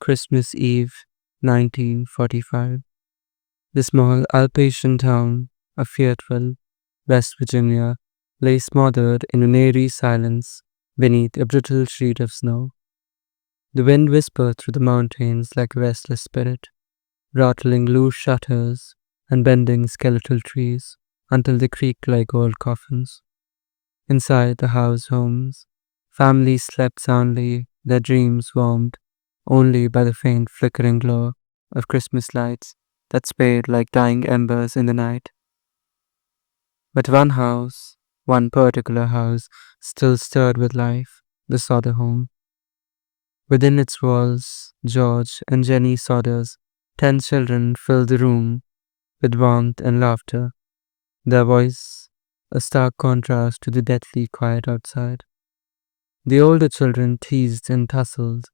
Christmas Eve, 1945. The small Alpatient town of Fayetteville, West Virginia, lay smothered in an eerie silence beneath a brittle sheet of snow. The wind whispered through the mountains like a restless spirit, rattling loose shutters and bending skeletal trees until they creaked like old coffins. Inside the house homes, families slept soundly, their dreams warmed only by the faint flickering glow of Christmas lights that sprayed like dying embers in the night. But one particular house, still stirred with life, the Sodder home. Within its walls, George and Jennie Sodders, 10 children, filled the room with warmth and laughter, their voice a stark contrast to the deathly quiet outside. The older children teased and tussled,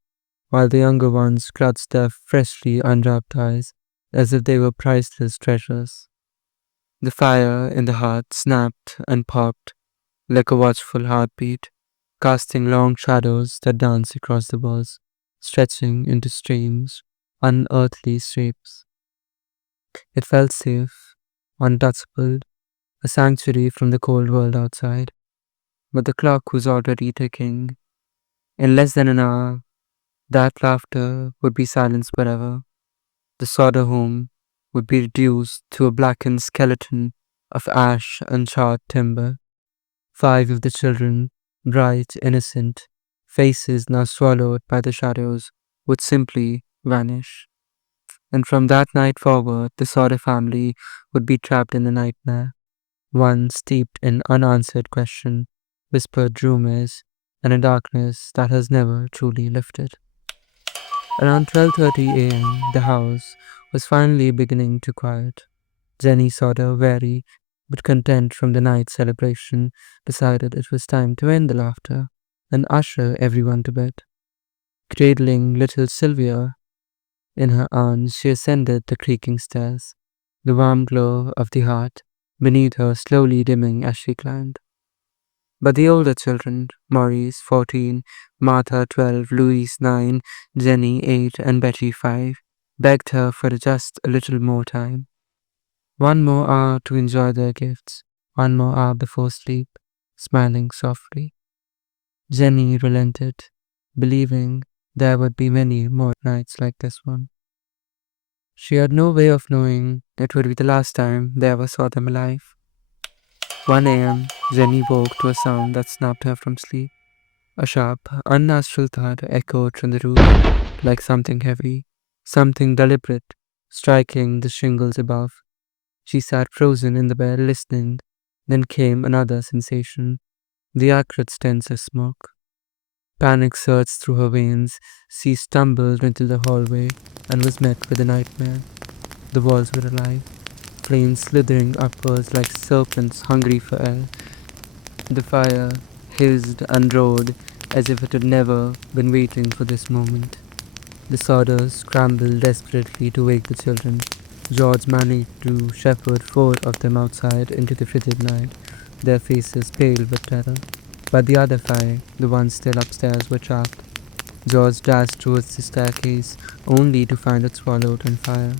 while the younger ones clutched their freshly unwrapped eyes as if they were priceless treasures. The fire in the hearth snapped and popped like a watchful heartbeat, casting long shadows that danced across the walls, stretching into strange, unearthly shapes. It felt safe, untouchable, a sanctuary from the cold world outside. But the clock was already ticking. In less than an hour, that laughter would be silenced forever. The Sodder home would be reduced to a blackened skeleton of ash and charred timber. 5 of the children, bright, innocent, faces now swallowed by the shadows, would simply vanish. And from that night forward, the Sodder family would be trapped in a nightmare, one steeped in unanswered question, whispered rumors, and a darkness that has never truly lifted. Around 12:30 a.m., the house was finally beginning to quiet. Jennie Sodder, weary but content from the night's celebration, decided it was time to end the laughter and usher everyone to bed. Cradling little Sylvia in her arms, she ascended the creaking stairs, the warm glow of the hearth beneath her slowly dimming as she climbed. But the older children, Maurice, 14, Martha, 12, Louise, 9, Jenny, 8, and Betty, 5, begged her for just a little more time. One more hour to enjoy their gifts, one more hour before sleep, smiling softly. Jenny relented, believing there would be many more nights like this one. She had no way of knowing it would be the last time they ever saw them alive. 1 a.m., Jenny woke to a sound that snapped her from sleep. A sharp, unnatural thud echoed from the roof, like something heavy, something deliberate, striking the shingles above. She sat frozen in the bed, listening. Then came another sensation, the acrid stench of smoke. Panic surged through her veins. She stumbled into the hallway and was met with a nightmare. The walls were alive, flames slithering upwards like serpents hungry for air. The fire hissed and roared as if it had never been waiting for this moment. The Sodders scrambled desperately to wake the children. George managed to shepherd 4 of them outside into the frigid night, their faces pale with terror. But the other 5, the ones still upstairs, were trapped. George dashed towards the staircase, only to find it swallowed in fire,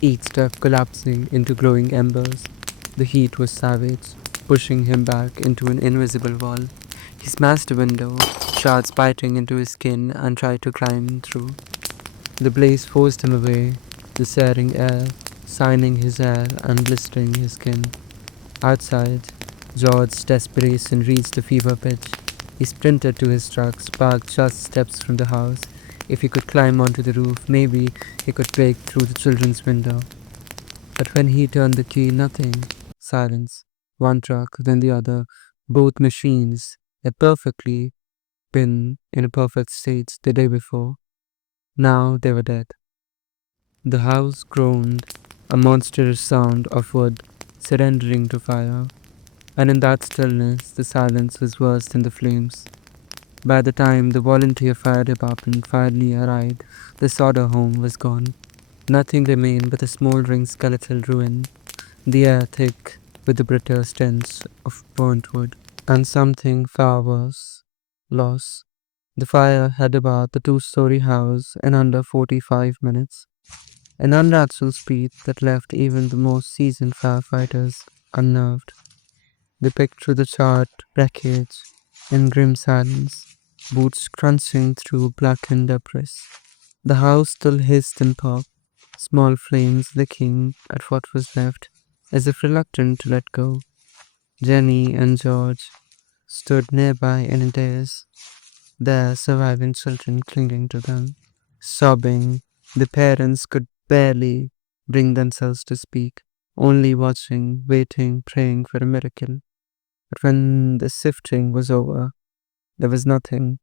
each step collapsing into glowing embers. The heat was savage, pushing him back into an invisible wall. He smashed a window, shards biting into his skin, and tried to climb through. The blaze forced him away, the searing air signing his hair and blistering his skin. Outside, George's desperation reached a fever pitch. He sprinted to his truck, parked just steps from the house. If he could climb onto the roof, maybe he could break through the children's window. But when he turned the key, nothing. Silence. One truck, then the other. Both machines had perfectly been in a perfect state the day before. Now they were dead. The house groaned, a monstrous sound of wood surrendering to fire. And in that stillness, the silence was worse than the flames. By the time the volunteer fire department finally arrived, the Sodder home was gone. Nothing remained but a smoldering skeletal ruin, the air thick with the bitter stench of burnt wood. And something far worse, loss. The fire had devoured the two-story house in under 45 minutes, an unnatural speed that left even the most seasoned firefighters unnerved. They picked through the charred wreckage in grim silence, boots crunching through blackened debris. The house still hissed and popped, small flames licking at what was left, as if reluctant to let go. Jenny and George stood nearby in tears, their surviving children clinging to them, sobbing. The parents could barely bring themselves to speak, only watching, waiting, praying for a miracle. But when the sifting was over, there was nothing.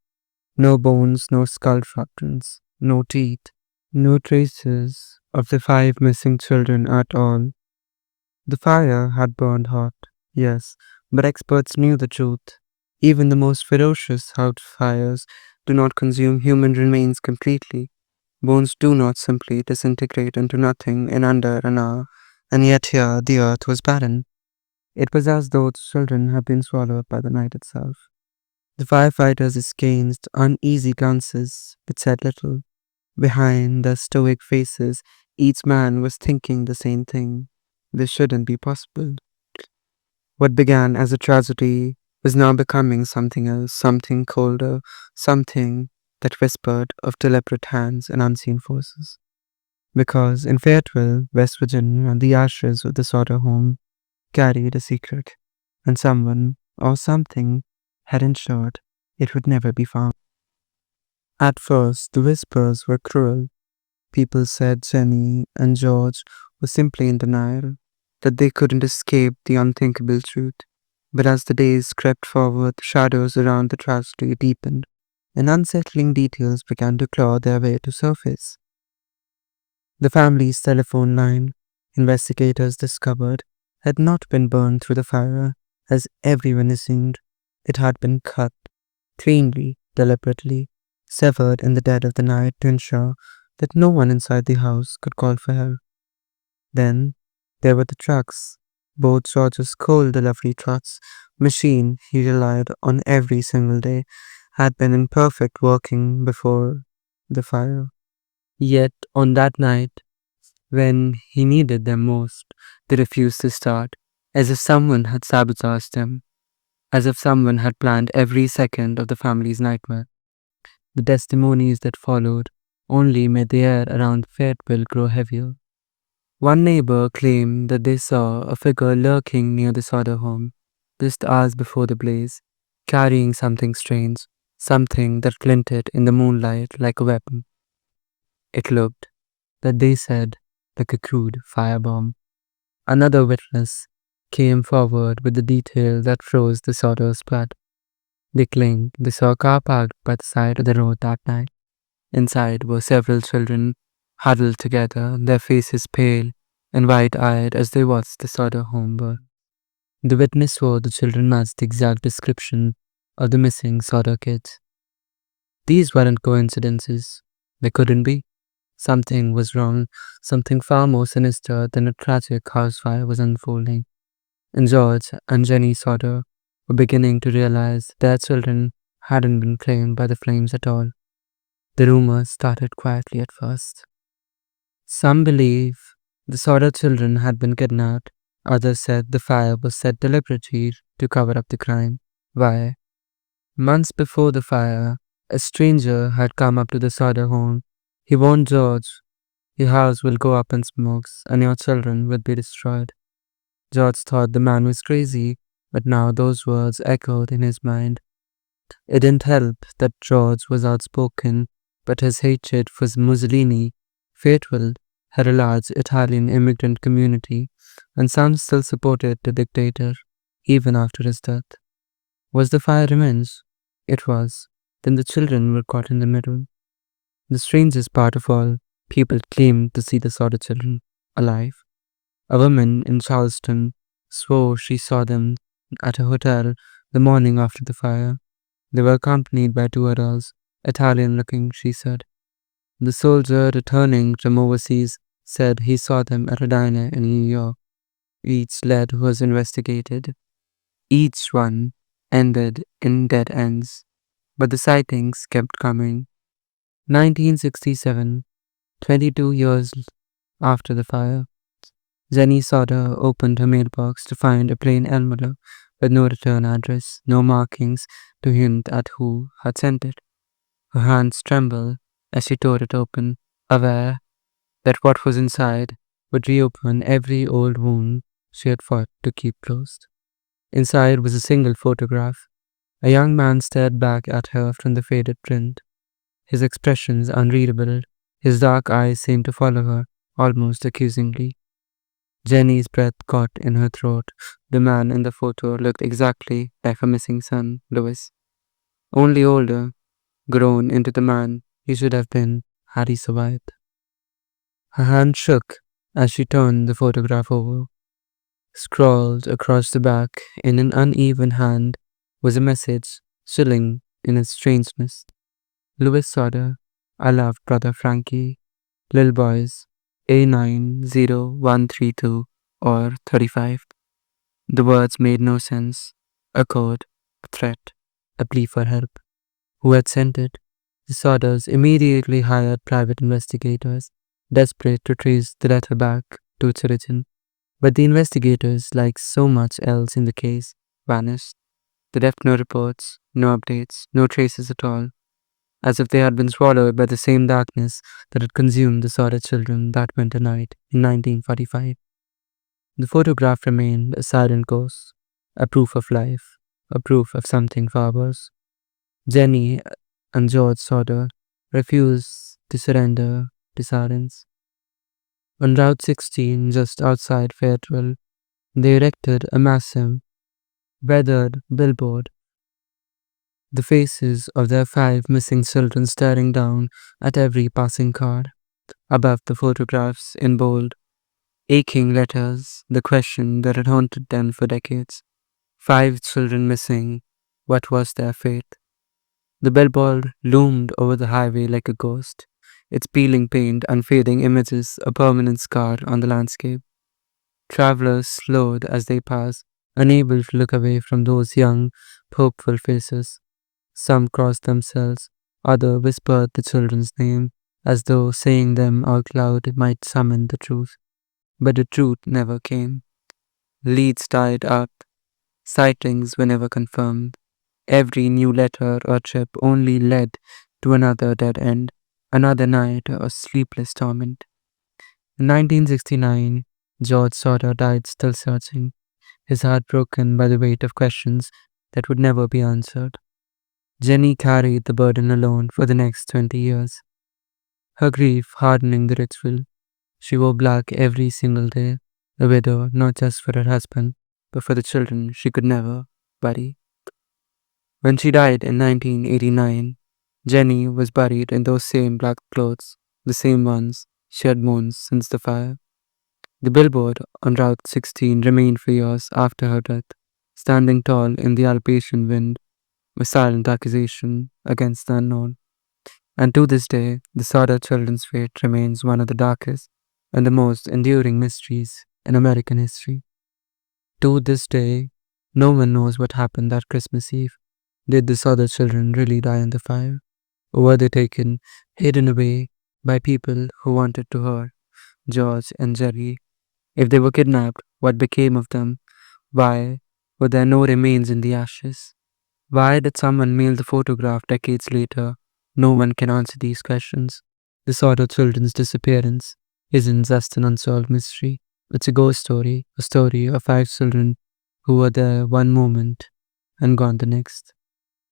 No bones, no skull fragments, no teeth, no traces of the five missing children at all. The fire had burned hot, yes, but experts knew the truth. Even the most ferocious house fires do not consume human remains completely. Bones do not simply disintegrate into nothing in under an hour, and yet here the earth was barren. It was as though the children had been swallowed by the night itself. The firefighters exchanged uneasy glances, but said little. Behind their stoic faces, each man was thinking the same thing. This shouldn't be possible. What began as a tragedy was now becoming something else, something colder, something that whispered of deliberate hands and unseen forces. Because in Fayetteville, West Virginia, the ashes of the Sodder home carried a secret, and someone or something had ensured it would never be found. At first, the whispers were cruel. People said Jenny and George were simply in denial, that they couldn't escape the unthinkable truth. But as the days crept forward, the shadows around the tragedy deepened, and unsettling details began to claw their way to surface. The family's telephone line, investigators discovered, had not been burned through the fire, as everyone assumed. It had been cut, cleanly, deliberately, severed in the dead of the night to ensure that no one inside the house could call for help. Then there were the trucks, both George's coal delivery trucks, machine he relied on every single day, had been in perfect working before the fire. Yet on that night, when he needed them most, they refused to start, as if someone had sabotaged them, as if someone had planned every second of the family's nightmare. The testimonies that followed only made the air around Fayetteville grow heavier. One neighbor claimed that they saw a figure lurking near the Sodder home, just hours before the blaze, carrying something strange, something that glinted in the moonlight like a weapon. It looked, that they said, like a crude firebomb. Another witness came forward with the detail that froze the Sodders' blood. They claimed they saw a car parked by the side of the road that night. Inside were several children, huddled together, their faces pale and wide-eyed as they watched the Sodder home burn. The witness swore the children matched the exact description of the missing Sodder kids. These weren't coincidences. They couldn't be. Something was wrong, something far more sinister than a tragic house fire was unfolding. And George and Jennie Sodder were beginning to realize their children hadn't been claimed by the flames at all. The rumors started quietly at first. Some believe the Sodder children had been kidnapped. Others said the fire was set deliberately to cover up the crime. Why? Months before the fire, a stranger had come up to the Sodder home. He warned George, "Your house will go up in smokes and your children will be destroyed." George thought the man was crazy, but now those words echoed in his mind. It didn't help that George was outspoken, but his hatred for Mussolini, Fayetteville, had a large Italian immigrant community, and some still supported the dictator, even after his death. Was the fire revenge? It was. Then the children were caught in the middle. The strangest part of all, people claimed to see the Sodder children alive. A woman in Charleston swore she saw them at a hotel the morning after the fire. They were accompanied by two adults, Italian looking, she said. The soldier returning from overseas said he saw them at a diner in New York. Each lead was investigated. Each one ended in dead ends. But the sightings kept coming. 1967, 22 years after the fire, Jennie Sodder opened her mailbox to find a plain envelope with no return address, no markings to hint at who had sent it. Her hands trembled as she tore it open, aware that what was inside would reopen every old wound she had fought to keep closed. Inside was a single photograph. A young man stared back at her from the faded print, his expressions unreadable. His dark eyes seemed to follow her, almost accusingly. Jenny's breath caught in her throat. The man in the photo looked exactly like her missing son, Louis, only older, grown into the man he should have been had he survived. Her hand shook as she turned the photograph over. Scrawled across the back in an uneven hand was a message, chilling in its strangeness. Louis Sodder, I loved brother Frankie, Lil Boys, A90132 or 35. The words made no sense. A code, a threat, a plea for help. Who had sent it? The Sodders immediately hired private investigators, desperate to trace the letter back to its origin. But the investigators, like so much else in the case, vanished. They left no reports, no updates, no traces at all, as if they had been swallowed by the same darkness that had consumed the Sodder children that winter night in 1945. The photograph remained a silent ghost, a proof of life, a proof of something far worse. Jennie and George Sodder refused to surrender to silence. On Route 16, just outside Fayetteville, they erected a massive, weathered billboard, the faces of their 5 missing children staring down at every passing car. Above the photographs, in bold, aching letters, the question that had haunted them for decades. 5 children missing. What was their fate? The billboard loomed over the highway like a ghost, its peeling paint unfading images a permanent scar on the landscape. Travelers slowed as they passed, unable to look away from those young, hopeful faces. Some crossed themselves, others whispered the children's name, as though saying them out loud might summon the truth. But the truth never came. Leads died out, sightings were never confirmed. Every new letter or trip only led to another dead end, another night of sleepless torment. In 1969, George Sodder died still searching, his heart broken by the weight of questions that would never be answered. Jennie carried the burden alone for the next 20 years, her grief hardening the ritual. She wore black every single day, a widow not just for her husband, but for the children she could never bury. When she died in 1989, Jennie was buried in those same black clothes, the same ones she had worn since the fire. The billboard on Route 16 remained for years after her death, standing tall in the Alpatian wind, a silent accusation against the unknown. And to this day, the Sodder children's fate remains one of the darkest and the most enduring mysteries in American history. To this day, no one knows what happened that Christmas Eve. Did the Sodder children really die in the fire? Or were they taken, hidden away by people who wanted to hurt George and Jerry? If they were kidnapped, what became of them? Why were there no remains in the ashes? Why did someone mail the photograph decades later? No one can answer these questions. The Sodder children's disappearance isn't just an unsolved mystery. It's a ghost story, a story of 5 children who were there one moment and gone the next.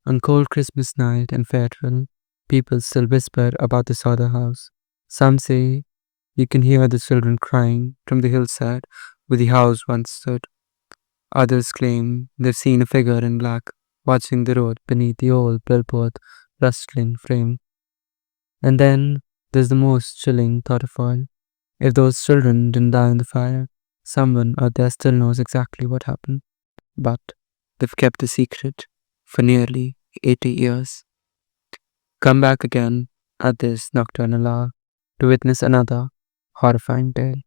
On cold Christmas night in Fayetteville, people still whisper about the Sodder house. Some say you can hear the children crying from the hillside where the house once stood. Others claim they've seen a figure in black watching the road beneath the old billboard rustling frame. And then there's the most chilling thought of all. If those children didn't die in the fire, someone out there still knows exactly what happened. But they've kept the secret for nearly 80 years. Come back again at this nocturnal hour to witness another horrifying tale.